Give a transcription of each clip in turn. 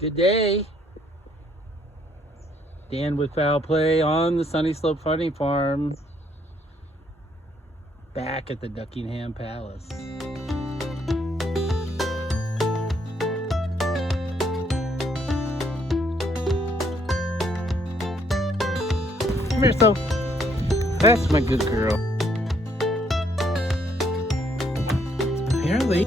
Good day. Dan with Foul Play on the Sunny Slope Funny Farm. Back at the Duckingham Palace. Come here, so. That's my good girl. Apparently.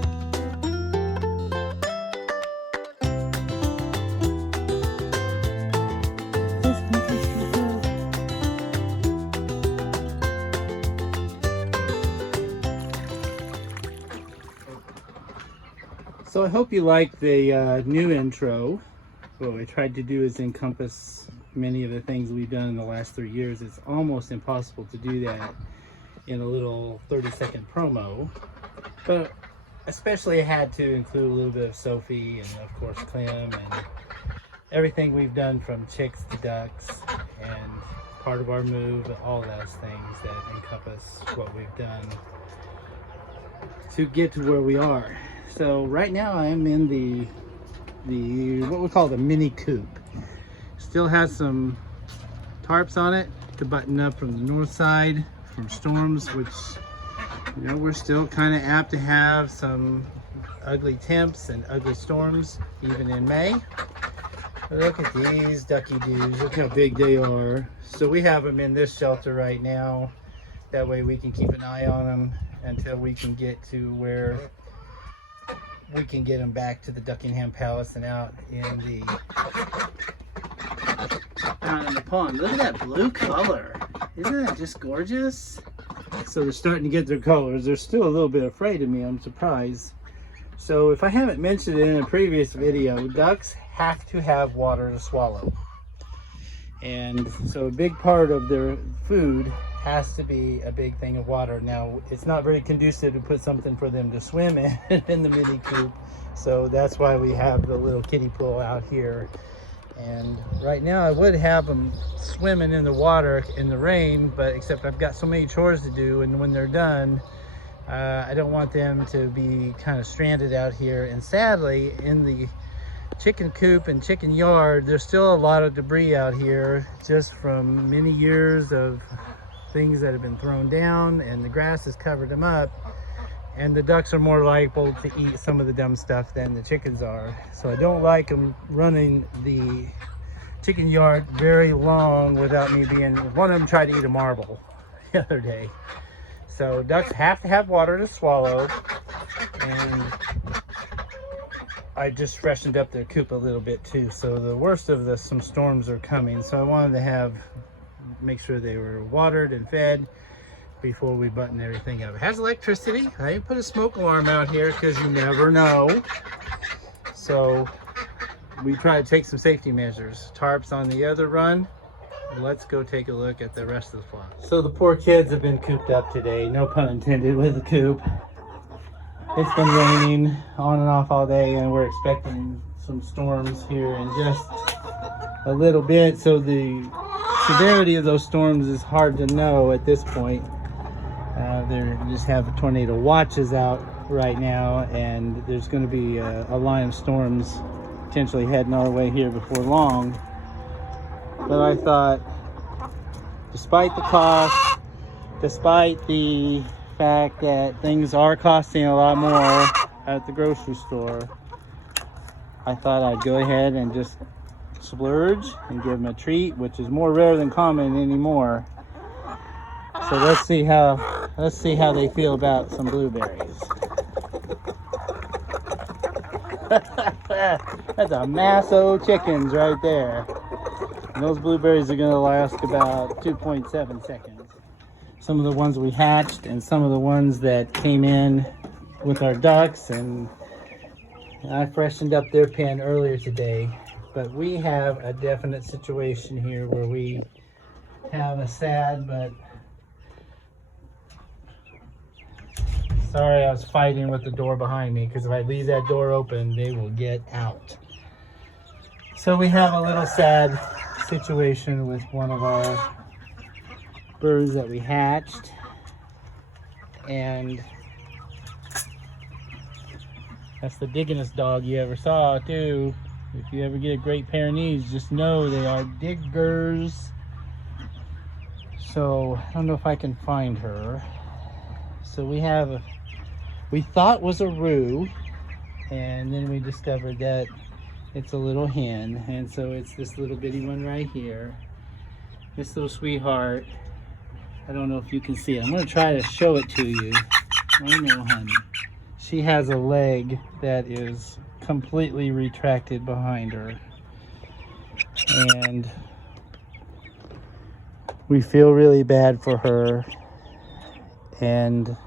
So I hope you like the new intro. What I tried to do is encompass many of the things we've done in the last 3 years. It's almost impossible to do that in a little 30-second promo. But especially I had to include a little bit of Sophie and of course Clem and everything we've done from chicks to ducks and part of our move, all those things that encompass what we've done to get to where we are. So right now I am in the what we call the mini coop. Still has some tarps on it to button up from the north side from storms, which, you know, we're still kind of apt to have some ugly temps and ugly storms even in May. But look at these ducky dudes, look how big they are. So we have them in this shelter right now. That way we can keep an eye on them until we can get to where we can get them back to the Duckingham Palace and out in the pond. Look at that blue color. Isn't that just gorgeous? So they're starting to get their colors. They're still a little bit afraid of me. I'm surprised. So if I haven't mentioned it in a previous video, ducks have to have water to swallow. And so a big part of their food has to be a big thing of water. Now, it's not very conducive to put something for them to swim in the mini coop. So that's why we have the little kiddie pool out here. And right now I would have them swimming in the water in the rain, but except I've got so many chores to do, and when they're done, I don't want them to be kind of stranded out here. And sadly, in the chicken coop and chicken yard, there's still a lot of debris out here just from many years of things that have been thrown down, and the grass has covered them up, and the ducks are more liable to eat some of the dumb stuff than the chickens are. So I don't like them running the chicken yard very long without me being, one of them tried to eat a marble the other day. So ducks have to have water to swallow, and I just freshened up their coop a little bit too. So the worst of some storms are coming, so I wanted to make sure they were watered and fed before we button everything up. It has electricity. I put a smoke alarm out here because you never know. So we try to take some safety measures. Tarps on the other run. Let's go take a look at the rest of the flock. So the poor kids have been cooped up today, no pun intended, with the coop. It's been raining on and off all day, and we're expecting some storms here in just a little bit. So the severity of those storms is hard to know at this point. They just have tornado watches out right now, and there's going to be a line of storms potentially heading our way here before long. But I thought, despite the cost, despite the fact that things are costing a lot more at the grocery store, I thought I'd go ahead and just splurge and give them a treat, which is more rare than common anymore. So let's see how they feel about some blueberries. That's a mass of chickens right there. And those blueberries are going to last about 2.7 seconds. Some of the ones we hatched and some of the ones that came in with our ducks, and I freshened up their pen earlier today. But we have a definite situation here where we have a sad, but sorry, I was fighting with the door behind me, because if I leave that door open, they will get out. So we have a little sad situation with one of our birds that we hatched, and that's the diggingest dog you ever saw too. If you ever get a great pair of these, just know they are diggers. So I don't know if I can find her. So we have we thought was a roux, and then we discovered that it's a little hen, and so it's this little bitty one right here. This little sweetheart. I don't know if you can see it. I'm going to try to show it to you. I know, honey. She has a leg that is completely retracted behind her, and we feel really bad for her. And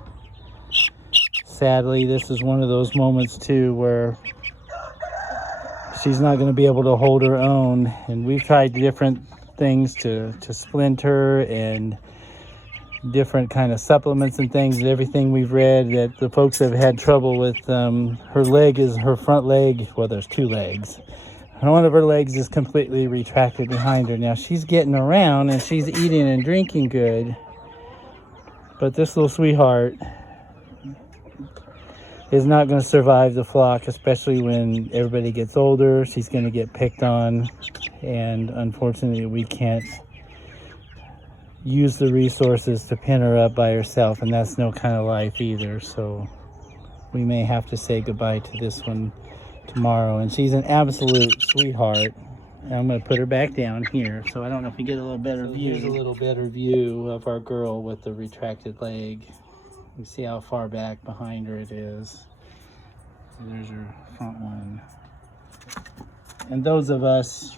sadly, this is one of those moments too where she's not going to be able to hold her own, and we've tried different things to splint her and different kind of supplements and things. Everything we've read, that the folks have had trouble with her leg is her front leg. Well, there's two legs. One of her legs is completely retracted behind her. Now she's getting around and she's eating and drinking good, but this little sweetheart is not going to survive the flock, especially when everybody gets older. She's going to get picked on, and unfortunately we can't use the resources to pin her up by herself, and that's no kind of life either. So we may have to say goodbye to this one tomorrow. And she's an absolute sweetheart. And I'm going to put her back down here, so I don't know if you get a little better view. Here's a little better view of our girl with the retracted leg. You see how far back behind her it is. So there's her front one. And those of us,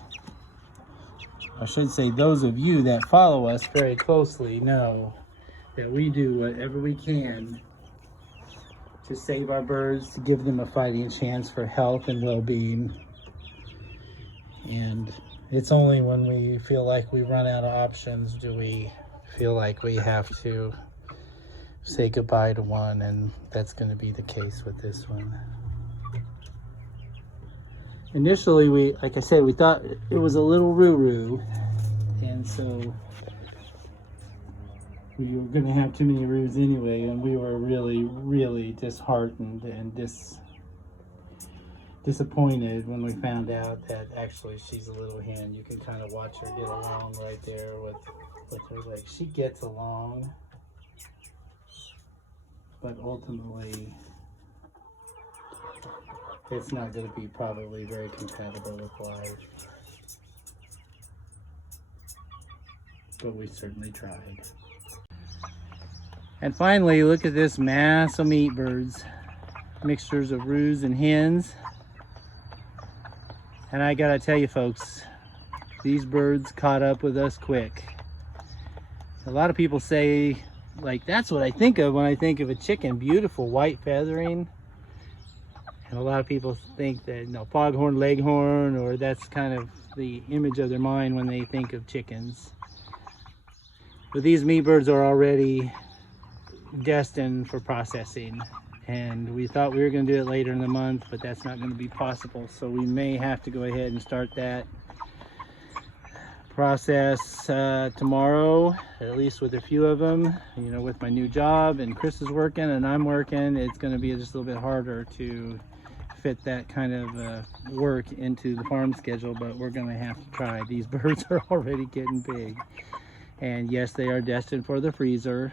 I should say those of you that follow us very closely, know that we do whatever we can to save our birds, to give them a fighting chance for health and well-being. And it's only when we feel like we run out of options do we feel like we have to say goodbye to one, and that's going to be the case with this one. Initially, like I said, we thought it was a little roux, and so we were going to have too many roux anyway, and we were really disheartened and disappointed when we found out that actually she's a little hen. You can kind of watch her get along right there with her legs. She gets along, but ultimately it's not going to be probably very compatible with life. But we certainly tried. And finally, look at this mass of meat birds. Mixtures of roux and hens. And I gotta tell you folks, these birds caught up with us quick. A lot of people say, like, that's what I think of when I think of a chicken, beautiful white feathering. And a lot of people think that, you know, foghorn leghorn, or that's kind of the image of their mind when they think of chickens. But these meat birds are already destined for processing, and we thought we were going to do it later in the month, but that's not going to be possible. So we may have to go ahead and start that process tomorrow, at least with a few of them. You know, with my new job and Chris is working and I'm working, it's going to be just a little bit harder to fit that kind of work into the farm schedule, but we're going to have to try. These birds are already getting big, and yes, they are destined for the freezer,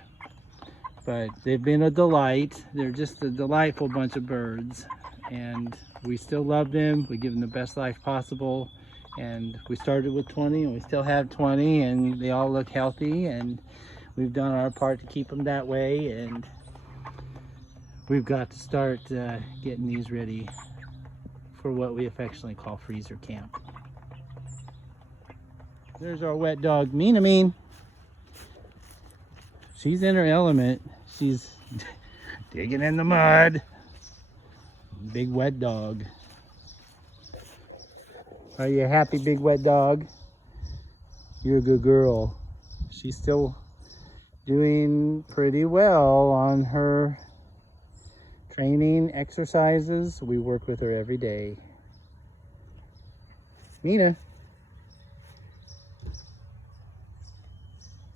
but they've been a delight. They're just a delightful bunch of birds, and we still love them. We give them the best life possible, and we started with 20 and we still have 20, and they all look healthy, and we've done our part to keep them that way. And we've got to start getting these ready for what we affectionately call freezer camp. There's our wet dog, Mean. She's in her element. She's digging in the mud. Big wet dog. Are you happy, big wet dog? You're a good girl. She's still doing pretty well on her training exercises. We work with her every day. Mina,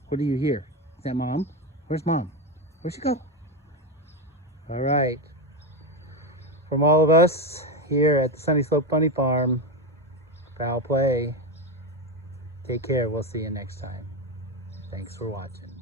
what do you hear? Is that Mom? Where's Mom? Where'd she go? All right. From all of us here at the Sunny Slope Bunny Farm, Foul play. Take care. We'll see you next time. Thanks for watching.